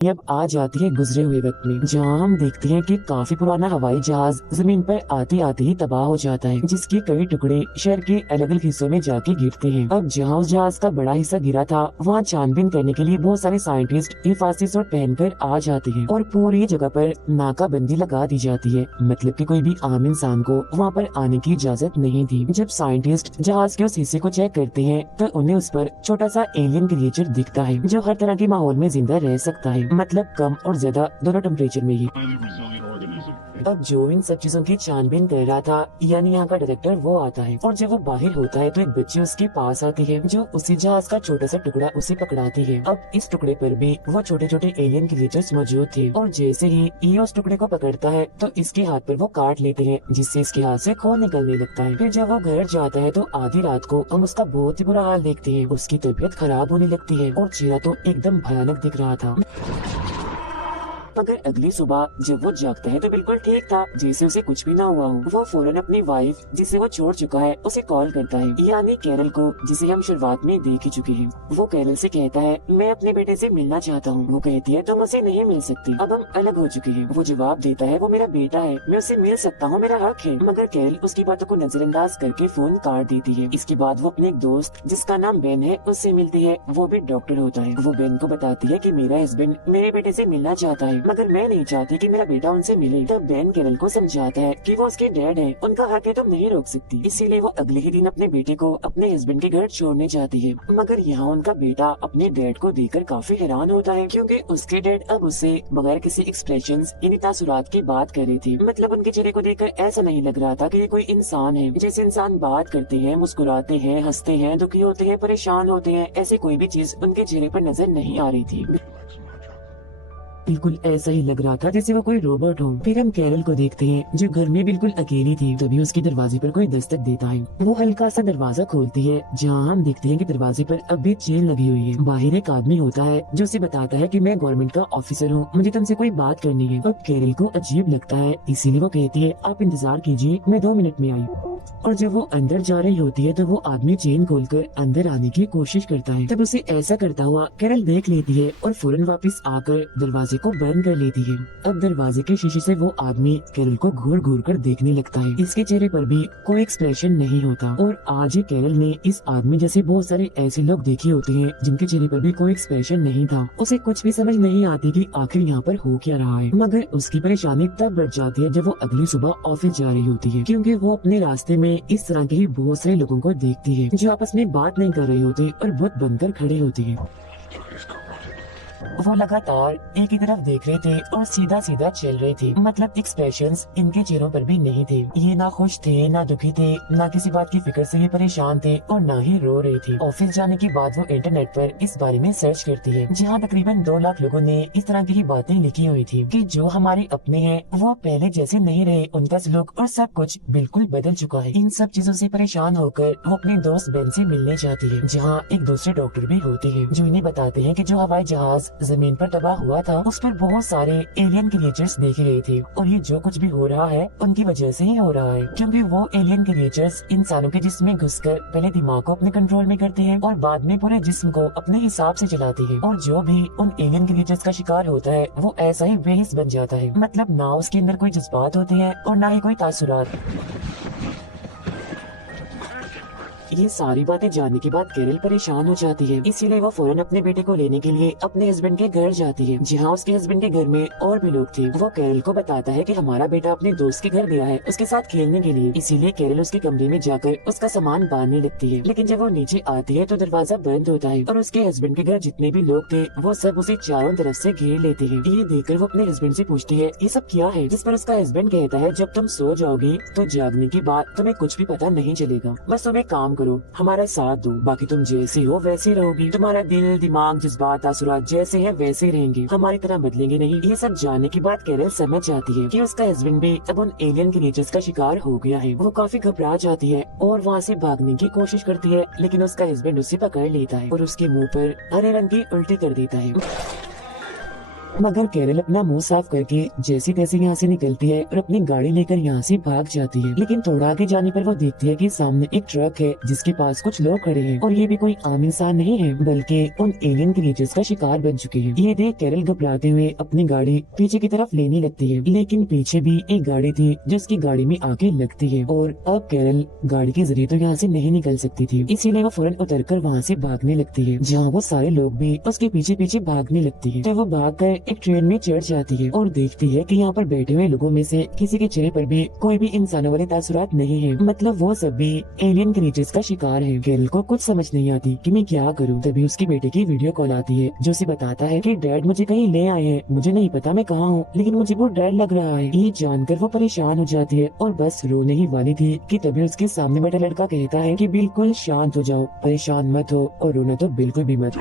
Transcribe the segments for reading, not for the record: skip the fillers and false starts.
ये अब आ जाती है गुजरे हुए वक्त में, जहाँ हम देखते हैं कि काफी पुराना हवाई जहाज जमीन पर आते आते ही तबाह हो जाता है, जिसके कई टुकड़े शहर के अलग अलग हिस्सों में जाके गिरते हैं। अब जहाँ उस जहाज का बड़ा हिस्सा गिरा था, वहाँ छानबीन करने के लिए बहुत सारे साइंटिस्ट हिफाजती सूट पहनकर आ जाते हैं और पूरी जगह पर नाकाबंदी लगा दी जाती है। मतलब कि कोई भी आम इंसान को वहाँ पर आने की इजाजत नहीं थी। जब साइंटिस्ट जहाज के उस हिस्से को चेक करते हैं तो उन्हें उस पर छोटा सा एलियन क्रिएचर दिखता है, जो हर तरह के माहौल में जिंदा रह सकता है, मतलब कम और ज्यादा दोनों टेम्परेचर में ही। अब जो इन सब चीजों की छानबीन कर रहा था, यानी यहाँ का डायरेक्टर, वो आता है और जब वो बाहर होता है तो एक बच्ची उसके पास आती है, जो उसी जहाज का छोटा सा टुकड़ा उसे पकड़ाती है। अब इस टुकड़े पर भी वो छोटे छोटे एलियन क्रिएचर्स मौजूद थे और जैसे ही ये उस टुकड़े को पकड़ता है तो इसके हाथ पर वो काट लेते हैं, जिससे इसके हाथ से खून निकलने लगता है। फिर जब वो घर जाता है तो आधी रात को हम उसका बहुत ही बुरा हाल देखते हैं। उसकी तबीयत खराब होने लगती है और चेहरा तो एकदम भयानक दिख रहा था। मगर अगली सुबह जब वो जागता है तो बिल्कुल ठीक था, जैसे उसे कुछ भी ना हुआ हो। वो फौरन अपनी वाइफ, जिसे वो छोड़ चुका है, उसे कॉल करता है, यानी कैरल को, जिसे हम शुरुआत में देख ही चुके हैं। वो कैरल से कहता है, मैं अपने बेटे से मिलना चाहता हूँ। वो कहती है, तुम उसे नहीं मिल सकती, अब हम अलग हो चुके हैं। वो जवाब देता है, वो मेरा बेटा है, मैं उससे मिल सकता हूँ, मेरा हक है। मगर कैरल उसकी बातों को नजरअंदाज करके फोन काट देती है। इसके बाद वो अपने एक दोस्त, जिसका नाम बेन है, उससे मिलती है। वो भी डॉक्टर होता है। वो बेन को बताती है कि मेरा हस्बैंड मेरे बेटे से मिलना चाहता है, मगर मैं नहीं चाहती कि मेरा बेटा उनसे मिले। तब बेन कैरल को समझाता है कि वो उसके डैड है, उनका हक है, तुम नहीं रोक सकती। इसीलिए वो अगले ही दिन अपने बेटे को अपने हस्बैंड के घर छोड़ने जाती है। मगर यहाँ उनका बेटा अपने डैड को देखकर काफी हैरान होता है, क्योंकि उसके डैड अब उसे बगैर किसी एक्सप्रेशंस यानी तासुरात की बात कर रही थी। मतलब उनके चेहरे को देखकर ऐसा नहीं लग रहा था कि ये कोई इंसान है। जैसे इंसान बात करते हैं, मुस्कुराते हैं, हंसते हैं, दुखी होते हैं, परेशान होते हैं, ऐसे कोई भी चीज उनके चेहरे पर नजर नहीं आ रही थी। बिल्कुल ऐसा ही लग रहा था जैसे वो कोई रोबोट हो। फिर हम कैरल को देखते हैं, जो घर में बिल्कुल अकेली थी। तभी उसके दरवाजे पर कोई दस्तक देता है। वो हल्का सा दरवाजा खोलती है, जहाँ हम देखते हैं कि दरवाजे पर अब भी चेन लगी हुई है। बाहर एक आदमी होता है जो उसे बताता है कि मैं गवर्नमेंट का ऑफिसर हूँ, मुझे तुमसे कोई बात करनी है। अब कैरल को अजीब लगता है, इसीलिए वो कहती है, आप इंतजार कीजिए, मैं 2 मिनट में आई। और जब वो अंदर जा रही होती है तो वो आदमी चेन खोलकर अंदर आने की कोशिश करता है। तब उसे ऐसा करता हुआ कैरल देख लेती है और फौरन वापस आकर दरवाजे को बंद कर लेती है। अब दरवाजे के शीशे से वो आदमी कैरल को घूर घूर कर देखने लगता है। इसके चेहरे पर भी कोई एक्सप्रेशन नहीं होता। और आज ही कैरल ने इस आदमी जैसे बहुत सारे ऐसे लोग देखे होते हैं जिनके चेहरे पर भी कोई एक्सप्रेशन नहीं था। उसे कुछ भी समझ नहीं आती कि आखिर यहाँ पर हो क्या रहा है। मगर उसकी परेशानी तब बढ़ जाती है जब वो अगली सुबह ऑफिस जा रही होती है, क्योंकि वो अपने रास्ते में इस तरह के ही बहुत सारे लोगों को देखती है, जो आपस में बात नहीं कर रहे होते और बुत बनकर खड़े होते हैं। वो लगातार एक ही तरफ देख रहे थे और सीधा सीधा चल रहे थे। मतलब एक्सप्रेशंस इनके चेहरों पर भी नहीं थे। ये ना खुश थे, ना दुखी थे, ना किसी बात की फिक्र से ये परेशान थे और ना ही रो रहे थे। ऑफिस जाने के बाद वो इंटरनेट पर इस बारे में सर्च करती है, जहाँ तकरीबन 2 लाख लोगों ने इस तरह की ही बातें लिखी हुई थी कि जो हमारे अपने हैं वो पहले जैसे नहीं रहे, उनका सलूक और सब कुछ बिल्कुल बदल चुका है। इन सब चीजों से परेशान होकर वो अपने दोस्त बेन से मिलने जाती है, जहाँ एक दूसरे डॉक्टर भी होते हैं, जो इन्हें बताते हैं कि जो हवाई जहाज जमीन पर तबाह हुआ था, उस पर बहुत सारे एलियन क्रिएचर्स देखे गए थे और ये जो कुछ भी हो रहा है उनकी वजह से ही हो रहा है, क्योंकि वो एलियन क्रिएचर्स इंसानों के जिस्म में घुसकर पहले दिमाग को अपने कंट्रोल में करते हैं और बाद में पूरे जिस्म को अपने हिसाब से चलाते हैं। और जो भी उन एलियन क्रिएचर्स का शिकार होता है वो ऐसा ही बेहिस बन जाता है। मतलब ना उसके अंदर कोई जज्बात होते हैं और ना ही कोई तासुरात। ये सारी बातें जानने के बाद कैरल परेशान हो जाती है, इसीलिए वो फौरन अपने बेटे को लेने के लिए अपने हस्बैंड के घर जाती है, जहाँ उसके हस्बैंड के घर में और भी लोग थे। वो कैरल को बताता है कि हमारा बेटा अपने दोस्त के घर गया है उसके साथ खेलने के लिए, इसीलिए कैरल उसके कमरे में जाकर उसका सामान बांधने लगती है। लेकिन जब वो नीचे आती है तो दरवाजा बंद होता है और उसके हस्बैंड के घर जितने भी लोग थे वो सब उसे चारों तरफ से घेर लेते हैं। ये देखकर वो अपने हस्बैंड से पूछती है, ये सब क्या है? जिस पर उसका हस्बैंड कहता है, जब तुम सो जाओगी तो जागने के बाद तुम्हें कुछ भी पता नहीं चलेगा, बस तुम एक काम करो, हमारा साथ दो, बाकी तुम जैसी हो वैसी रहोगी, तुम्हारा दिल, दिमाग, जज्बात, तासुरात जैसे है वैसे ही रहेंगे, हमारी तरह बदलेंगे नहीं। ये सब जानने के बाद कैरल समझ जाती है कि उसका हस्बैंड भी अब उन एलियन क्रिएचर्स का शिकार हो गया है। वो काफी घबरा जाती है और वहाँ से भागने की कोशिश करती है, लेकिन उसका हस्बैंड उसे पकड़ लेता है और उसके मुँह पर हरे रंग की उल्टी कर देता है। मगर कैरल अपना मुंह साफ करके जैसी तैसी यहाँ से निकलती है और अपनी गाड़ी लेकर यहाँ से भाग जाती है। लेकिन थोड़ा आगे जाने पर वो देखती है कि सामने एक ट्रक है जिसके पास कुछ लोग खड़े हैं और ये भी कोई आम इंसान नहीं है बल्कि उन एलियन क्रिएचर्स का शिकार बन चुके हैं। ये देख कैरल घबराते हुए अपनी गाड़ी पीछे की तरफ लेने लगती है, लेकिन पीछे भी एक गाड़ी थी जिसकी गाड़ी में आके लगती है और अब कैरल गाड़ी के जरिए तो यहाँ से नहीं निकल सकती थी, इसीलिए वो फौरन उतरकर वहाँ से भागने लगती है, जहाँ वो सारे लोग भी उसके पीछे पीछे भागने लगती है। तो वो भागकर एक ट्रेन में चढ़ जाती है और देखती है कि यहाँ पर बैठे हुए लोगों में से किसी के चेहरे पर भी कोई भी इंसानों वाले तासुरात नहीं है, मतलब वो सब भी एलियन क्रीचर्स का शिकार है। कैरल को कुछ समझ नहीं आती कि मैं क्या करूँ। तभी उसकी बेटे की वीडियो कॉल आती है जो उसे बताता है कि डैड मुझे कहीं ले आए हैं, मुझे नहीं पता मैं कहाँ हूँ लेकिन मुझे वो डर लग रहा है। ये जानकर वो परेशान हो जाती है और बस रोने ही वाली थी कि तभी उसके सामने बैठा लड़का कहता है कि बिल्कुल शांत हो जाओ, परेशान मत हो और रोना तो बिल्कुल भी मत।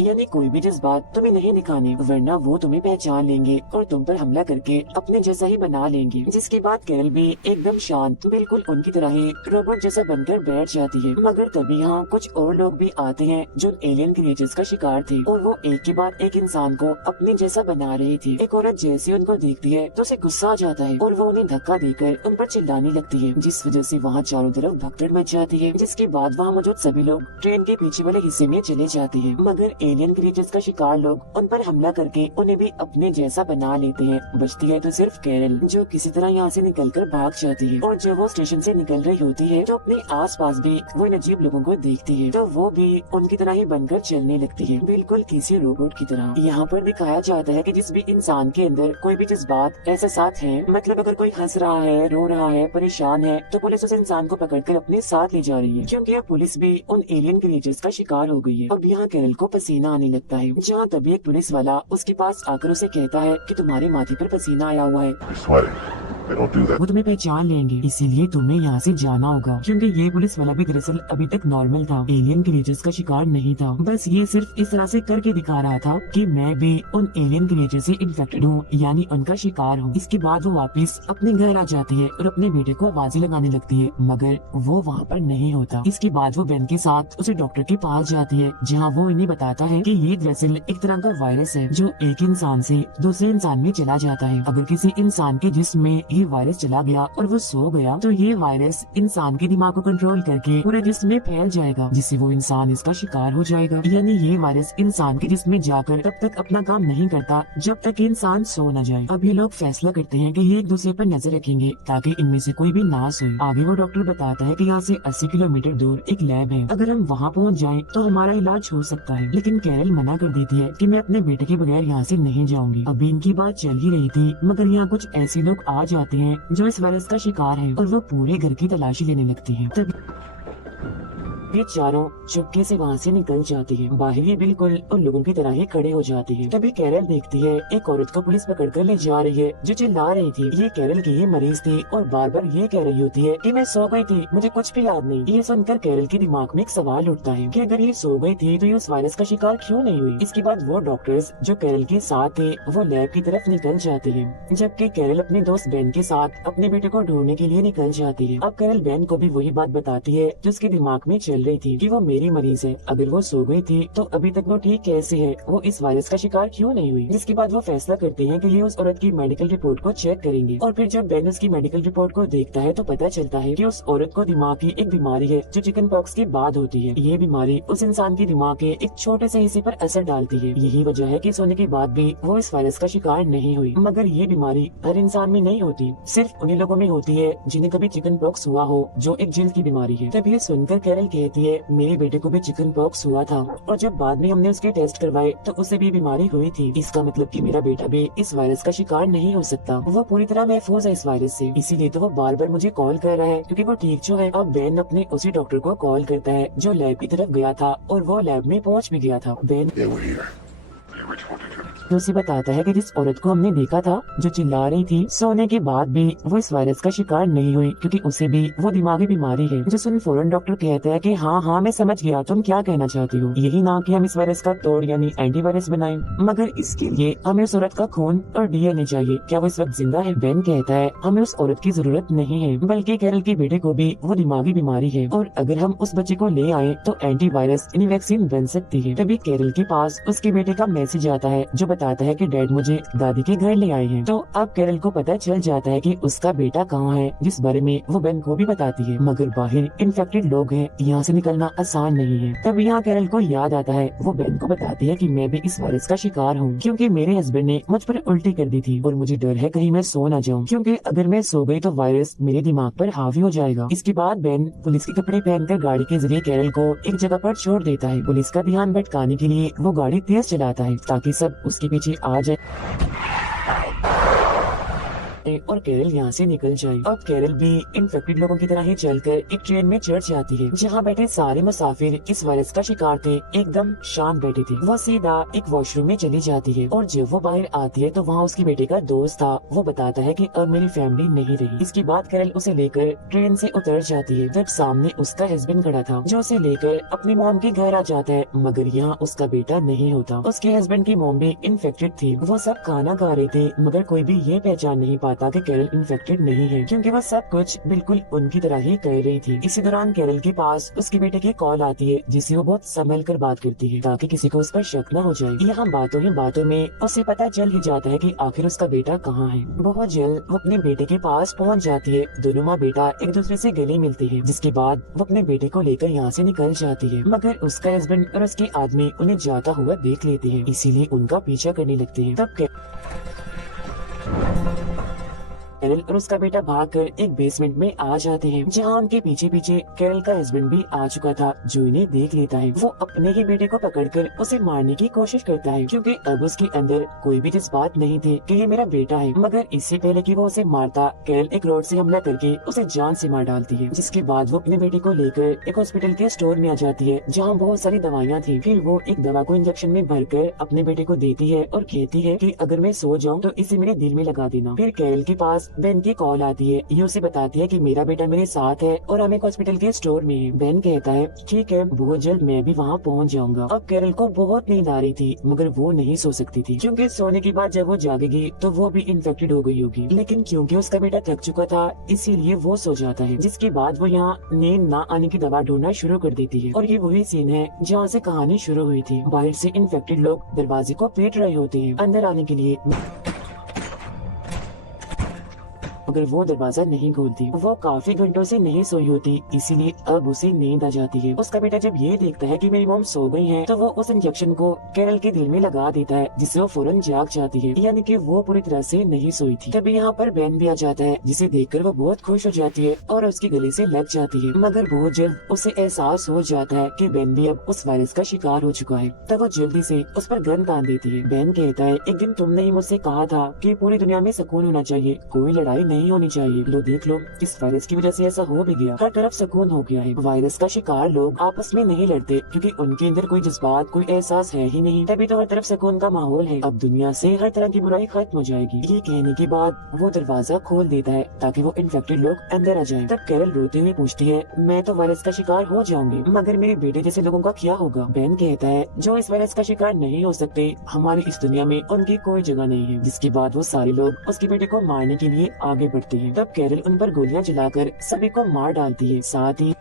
यानी कोई भी जज्बात तुम्हें नहीं दिखाने वरना वो तुम्हें पहचान लेंगे और तुम पर हमला करके अपने जैसा ही बना लेंगे। जिसके बाद कैरल भी एकदम शांत बिल्कुल उनकी तरह ही रोबोट जैसा बनकर बैठ जाती है। मगर तभी यहाँ कुछ और लोग भी आते हैं जो एलियन क्रिएचर्स का शिकार थे और वो एक के बाद एक इंसान को अपने जैसा बना रही थी। एक औरत जैसे उनको देखती है तो उसे गुस्सा आ जाता है और वो उन्हें धक्का देकर उन पर चिल्लाने लगती है, जिस वजह से वहाँ चारों तरफ भगदड़ मच जाती है। जिसके बाद वहाँ मौजूद सभी लोग ट्रेन के पीछे वाले हिस्से में चले जाते हैं। मगर एलियन क्रिएचर्स का शिकार लोग उन पर हमला करके उन्हें भी अपने जैसा बना लेते हैं। बचती है तो सिर्फ कैरल जो किसी तरह यहाँ से निकलकर भाग जाती है और जब वो स्टेशन से निकल रही होती है तो अपने आसपास भी वो इन अजीब लोगों को देखती है तो वो भी उनकी तरह ही बनकर चलने लगती है, बिल्कुल किसी रोबोट की तरह। यहाँ पर दिखाया जाता है कि जिस भी इंसान के अंदर कोई भी जज्बात एहसास है, मतलब अगर कोई हंस रहा है, रो रहा है, परेशान है तो पुलिस उस इंसान को पकड़कर अपने साथ ले जा रही है, क्योंकि अब पुलिस भी उन एलियन क्रिएचर्स का शिकार हो गई है। अब यहाँ कैरल को पसीना आने लगता है, जहाँ तभी एक पुलिस वाला उसके पास आकर उसे कहता है कि तुम्हारे माथे पर पसीना आया हुआ है, वो तुम्हें पहचान लेंगे, इसीलिए तुम्हें यहाँ से जाना होगा। क्योंकि ये पुलिस वाला भी दरअसल अभी तक नॉर्मल था, एलियन क्रिएचर्स का शिकार नहीं था, बस ये सिर्फ इस तरह से करके दिखा रहा था कि मैं भी उन एलियन क्रिएचर से इन्फेक्टेड हूँ, यानी उनका शिकार हूँ। इसके बाद वो वापस अपने घर आ जाती है और अपने बेटे को आवाजें लगाने लगती है, मगर वो वहाँ पर नहीं होता। इसके बाद वो बेन के साथ उसे डॉक्टर के पास जाती है, जहाँ वो इन्हें बताता है कि ये दरअसल एक तरह का वायरस है जो एक इंसान से दूसरे इंसान में चला जाता है। अगर किसी इंसान के जिस्म में ये वायरस चला गया और वो सो गया तो ये वायरस इंसान के दिमाग को कंट्रोल करके पूरे जिस्म में फैल जाएगा, जिससे वो इंसान इसका शिकार हो जाएगा। यानी ये वायरस इंसान के जिस्म में जाकर तब तक अपना काम नहीं करता जब तक इंसान सो न जाए। अब ये लोग फैसला करते हैं कि ये एक दूसरे पर नजर रखेंगे ताकि इनमें से कोई भी ना सोए। आगे वो डॉक्टर बताता है कि यहाँ से 80 किलोमीटर दूर एक लैब है, अगर हम वहाँ पहुँच जाएं तो हमारा इलाज हो सकता है। लेकिन कैरल मना कर देती है कि मैं अपने बेटे के बगैर यहाँ से नहीं जाऊंगी। अभी इनकी बात चल ही रही थी मगर यहाँ कुछ ऐसे लोग आ जाते हैं जो इस वायरस का शिकार है और वो पूरे घर की तलाशी लेने लगती है। तभी ये चारों चुपके से वहाँ से निकल जाती है। बाहर ये बिल्कुल उन लोगों की तरह ही खड़े हो जाती है। तभी कैरल देखती है एक औरत को पुलिस पकड़ कर ले जा रही है जो चिल्ला रही थी। ये कैरल की ही मरीज थी और बार बार ये कह रही होती है कि मैं सो गई थी, मुझे कुछ भी याद नहीं। ये सुनकर कैरल के दिमाग में एक सवाल उठता है कि अगर ये सो गई थी तो ये उस वायरस का शिकार क्यों नहीं हुई। इसके बाद वो डॉक्टर्स जो कैरल के साथ थे वो लैब की तरफ निकल जाते हैं, जबकि कैरल अपने दोस्त बेन के साथ अपने बेटे को ढूंढने के लिए निकल जाती है। अब कैरल बेन को भी वही बात बताती है जो उसके दिमाग में चल रही थी कि वो मेरी मरीज है, अगर वो सो गई थी तो अभी तक वो ठीक कैसे है, वो इस वायरस का शिकार क्यों नहीं हुई। जिसके बाद वो फैसला करते हैं कि ये उस औरत की मेडिकल रिपोर्ट को चेक करेंगे और फिर जब बेन उसकी मेडिकल रिपोर्ट को देखता है तो पता चलता है कि उस औरत को दिमाग की एक बीमारी है जो चिकन पॉक्स के बाद होती है। ये बीमारी उस इंसान के दिमाग के एक छोटे से हिस्से पर असर डालती है। यही वजह है कि सोने के बाद भी वो इस वायरस का शिकार नहीं हुई। मगर ये बीमारी हर इंसान में नहीं होती, सिर्फ उन्हीं लोगों में होती है जिन्हें कभी चिकन पॉक्स हुआ हो, जो एक जिल्द की बीमारी है। तब ये सुनकर कैरल कहती है मेरे बेटे को भी चिकन पॉक्स हुआ था और जब बाद में हमने उसके टेस्ट करवाए तो उसे भी बीमारी हुई थी। इसका मतलब कि मेरा बेटा भी इस वायरस का शिकार नहीं हो सकता, वो पूरी तरह महफूज है इस वायरस से। इसीलिए तो वो बार बार मुझे कॉल कर रहा है क्योंकि वो ठीक जो है। अब बेन अपने उसी डॉक्टर को कॉल करता है जो लैब की तरफ गया था और वो लैब में पहुंच भी गया था। बेन तो उसे बताता है कि जिस औरत को हमने देखा था जो चिल्ला रही थी, सोने के बाद भी वो इस वायरस का शिकार नहीं हुई क्योंकि उसे भी वो दिमागी बीमारी है। जो सुन फौरन डॉक्टर कहता है कि हाँ मैं समझ गया, तुम क्या कहना चाहती हो, यही ना कि हम इस वायरस का तोड़ यानी एंटीवायरस बनाएं, मगर इसके लिए हमें उस औरत का खून और डीएनए चाहिए। क्या वो इस वक्त जिंदा है? बेन कहता है हमें उस औरत की जरूरत नहीं है, बल्कि कैरल के बेटे को भी वो दिमागी बीमारी है और अगर हम उस बच्चे को ले आए तो एंटीवायरस यानी वैक्सीन बन सकती है। तभी कैरल के पास उसके बेटे का मैसेज आता है जो बताता है कि डैड मुझे दादी के घर ले आए हैं। तो अब कैरल को पता चल जाता है कि उसका बेटा कहाँ है, जिस बारे में वो बेन को भी बताती है, मगर बाहर इन्फेक्टेड लोग हैं, यहाँ से निकलना आसान नहीं है। तब यहाँ कैरल को याद आता है, वो बेन को बताती है कि मैं भी इस वायरस का शिकार हूँ क्योंकि मेरे हस्बैंड ने मुझ पर उल्टी कर दी थी और मुझे डर है कहीं मैं सो ना जाऊँ, क्योंकि अगर मैं सो गई तो वायरस मेरे दिमाग पर हावी हो जाएगा। इसके बाद बेन पुलिस के कपड़े पहनकर गाड़ी के जरिए कैरल को एक जगह पर छोड़ देता है। पुलिस का ध्यान भटकाने के लिए वो गाड़ी तेज चलाता है ताकि सब उसके पीछे आ जाए और कैरल यहाँ से निकल जाए। अब कैरल भी इन्फेक्टेड लोगों की तरह ही चलकर एक ट्रेन में चढ़ जाती है जहाँ बैठे सारे मुसाफिर इस वायरस का शिकार थे, एकदम शांत बैठे थे। वो सीधा एक वॉशरूम में चली जाती है और जब वो बाहर आती है तो वहाँ उसके बेटे का दोस्त था। वो बताता है कि अब मेरी फैमिली नहीं रही। इसके बाद कैरल उसे लेकर ट्रेन से उतर जाती है। जब सामने उसका हस्बैंड खड़ा था जो उसे लेकर अपनी मॉम के घर आ जाता है, मगर यहाँ उसका बेटा नहीं होता। उसके हस्बैंड की मॉम भी इन्फेक्टेड थी। वो सब खाना खा रहे थे मगर कोई भी ये पहचान नहीं पाता कि कैरल इन्फेक्टेड नहीं है क्योंकि वो सब कुछ बिल्कुल उनकी तरह ही कर रही थी। इसी दौरान कैरल के पास उसके बेटे की कॉल आती है जिसे वो बहुत संभल कर बात करती है ताकि किसी को उस पर शक न हो जाए। यहाँ बातों ही बातों में उसे पता चल ही जाता है कि आखिर उसका बेटा कहाँ है। बहुत जल्द वो अपने बेटे के पास पहुँच जाती है। दोनों माँ बेटा एक दूसरे से गले मिलते हैं, जिसके बाद वो अपने बेटे को लेकर यहाँ से निकल जाती है, मगर उसका हस्बैंड और उसके आदमी उन्हें जाता हुआ देख लेते हैं, इसीलिए उनका पीछा करने लगते हैं। तब कैरल और उसका बेटा भागकर एक बेसमेंट में आ जाते हैं जहाँ उनके पीछे पीछे कैरल का हस्बैंड भी आ चुका था जो इन्हें देख लेता है। वो अपने ही बेटे को पकड़कर उसे मारने की कोशिश करता है क्योंकि अब उसके अंदर कोई भी जज्बात नहीं थे कि ये मेरा बेटा है, मगर इससे पहले कि वो उसे मारता कैरल एक रोड से हमला करके उसे जान से मार डालती है। जिसके बाद वो अपने बेटे को लेकर एक हॉस्पिटल के स्टोर में आ जाती है जहाँ बहुत सारी दवाइयाँ थी। फिर वो एक दवा को इंजेक्शन में भरकर अपने बेटे को देती है और कहती है कि अगर मैं सो जाऊँ तो इसे मेरे दिल में लगा देना। फिर कैरल के पास बेन की कॉल आती है। ये उसे बताती है कि मेरा बेटा मेरे साथ है और हम एक हॉस्पिटल के स्टोर में है। बेन कहता है ठीक है, बहुत जल्द मैं भी वहाँ पहुँच जाऊंगा। अब कैरल को बहुत नींद आ रही थी मगर वो नहीं सो सकती थी क्योंकि सोने के बाद जब वो जागेगी तो वो भी इन्फेक्टेड हो गई होगी, लेकिन क्योंकि उसका बेटा थक चुका था इसीलिए वो सो जाता है। जिसके बाद वो यहाँ नींद ना आने की दवा ढूंढना शुरू कर देती है और ये वही सीन है जहाँ से कहानी शुरू हुई थी। बाहर से इन्फेक्टेड लोग दरवाजे को पीट रहे होते हैं अंदर आने के लिए, मगर वो दरवाजा नहीं खोलती। वो काफी घंटों से नहीं सोई होती इसीलिए अब उसे नींद आ जाती है। उसका बेटा जब ये देखता है कि मेरी मॉम सो गई है तो वो उस इंजेक्शन को कैरल के दिल में लगा देता है जिससे वो फौरन जाग जाती है, यानी कि वो पूरी तरह से नहीं सोई थी। तभी यहाँ पर बेन भी आ जाता है जिसे देखकर वो बहुत खुश हो जाती है और उसके गले से लग जाती है, मगर बहुत जल्द उसे एहसास हो जाता है कि बेन भी अब उस वायरस का शिकार हो चुका है। तब वो जल्दी से उस पर गन तान देती है। बेन कहता है एक दिन तुमने ही मुझसे कहा था कि पूरी दुनिया में सुकून होना चाहिए, कोई लड़ाई नहीं होनी चाहिए। लो देख लो, इस वायरस की वजह से ऐसा हो भी गया, हर तरफ सुकून हो गया है। वायरस का शिकार लोग आपस में नहीं लड़ते क्योंकि उनके अंदर कोई जज्बात कोई एहसास है ही नहीं, तभी तो हर तरफ सुकून का माहौल है। अब दुनिया से हर तरह की बुराई खत्म हो जाएगी। ये कहने के बाद वो दरवाजा खोल देता है ताकि वो इन्फेक्टेड लोग अंदर आ जाएं। तब कैरल रोते हुए पूछती है मैं तो वायरस का शिकार हो जाऊंगी मगर मेरे बेटे जैसे लोगों का क्या होगा? बेन कहता है जो इस वायरस का शिकार नहीं हो सकते हमारी इस दुनिया में उनकी कोई जगह नहीं है। जिसके बाद वो सारे लोग उसके बेटे को मारने के लिए आगे बढ़ते हैं। तब कैरल उन पर गोलियां चलाकर सभी को मार डालती है। साथ ही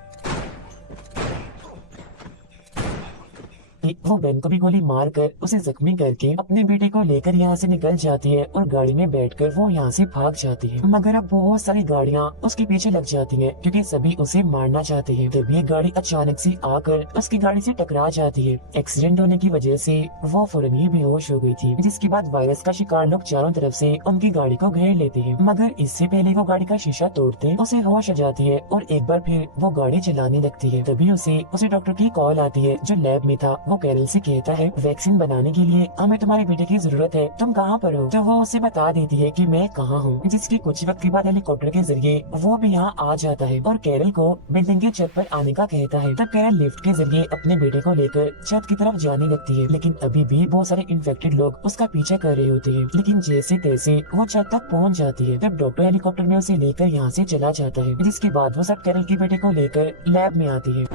वो बेन को भी गोली मारकर उसे जख्मी करके अपने बेटे को लेकर यहाँ से निकल जाती है और गाड़ी में बैठकर वो यहाँ से भाग जाती है, मगर अब बहुत सारी गाड़ियाँ उसके पीछे लग जाती हैं क्योंकि सभी उसे मारना चाहते हैं। तभी एक गाड़ी अचानक से आकर उसकी गाड़ी से टकरा जाती है। एक्सीडेंट होने की वजह से वो फौरन ही बेहोश हो गई थी। जिसके बाद वायरस का शिकार लोग चारों तरफ से उनकी गाड़ी को घेर लेते हैं, मगर इससे पहले वो गाड़ी का शीशा तोड़ते उसे होश आ जाती है और एक बार फिर वो गाड़ी चलाने लगती है। तभी उसे डॉक्टर की कॉल आती है जो लैब में था। वो कैरल से कहता है वैक्सीन बनाने के लिए हमें तुम्हारे बेटे की जरूरत है, तुम कहाँ पर हो? तो वो उसे बता देती है कि मैं कहाँ हूँ, जिसके कुछ वक्त के बाद हेलीकॉप्टर के जरिए वो भी यहाँ आ जाता है और कैरल को बिल्डिंग के छत पर आने का कहता है। तब कैरल लिफ्ट के जरिए अपने बेटे को लेकर छत की तरफ जाने लगती है, लेकिन अभी भी बहुत सारे इन्फेक्टेड लोग उसका पीछा कर रहे होते हैं। लेकिन जैसे तैसे वो छत तक पहुँच जाती है। तब डॉक्टर हेलीकॉप्टर में उसे लेकर यहाँ से चला जाता है, जिसके बाद वो सब कैरल के बेटे को लेकर लैब में आती है।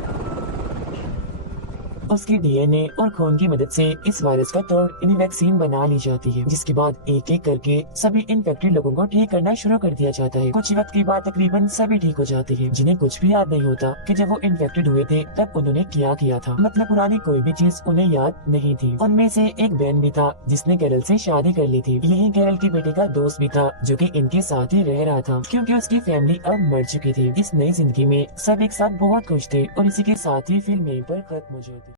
उसकी डीएनए और खून की मदद से इस वायरस का तोड़ यानी वैक्सीन बना ली जाती है, जिसके बाद एक एक करके सभी इन्फेक्टेड लोगों को ठीक करना शुरू कर दिया जाता है। कुछ वक्त के बाद तकरीबन सभी ठीक हो जाते हैं, जिन्हें कुछ भी याद नहीं होता कि जब वो इन्फेक्टेड हुए थे तब उन्होंने क्या किया था। मतलब पुरानी कोई भी चीज उन्हें याद नहीं थी। उनमें से एक बहन भी था जिसने कैरल से शादी कर ली थी। यही कैरल के बेटे का दोस्त भी था जो कि इनके साथ ही रह रहा था, क्योंकि उसकी फैमिली अब मर चुकी थी। इस नई जिंदगी में सब एक साथ बहुत खुश थे और इसी के साथ ही फिल्म यहीं पर खत्म हो जाती।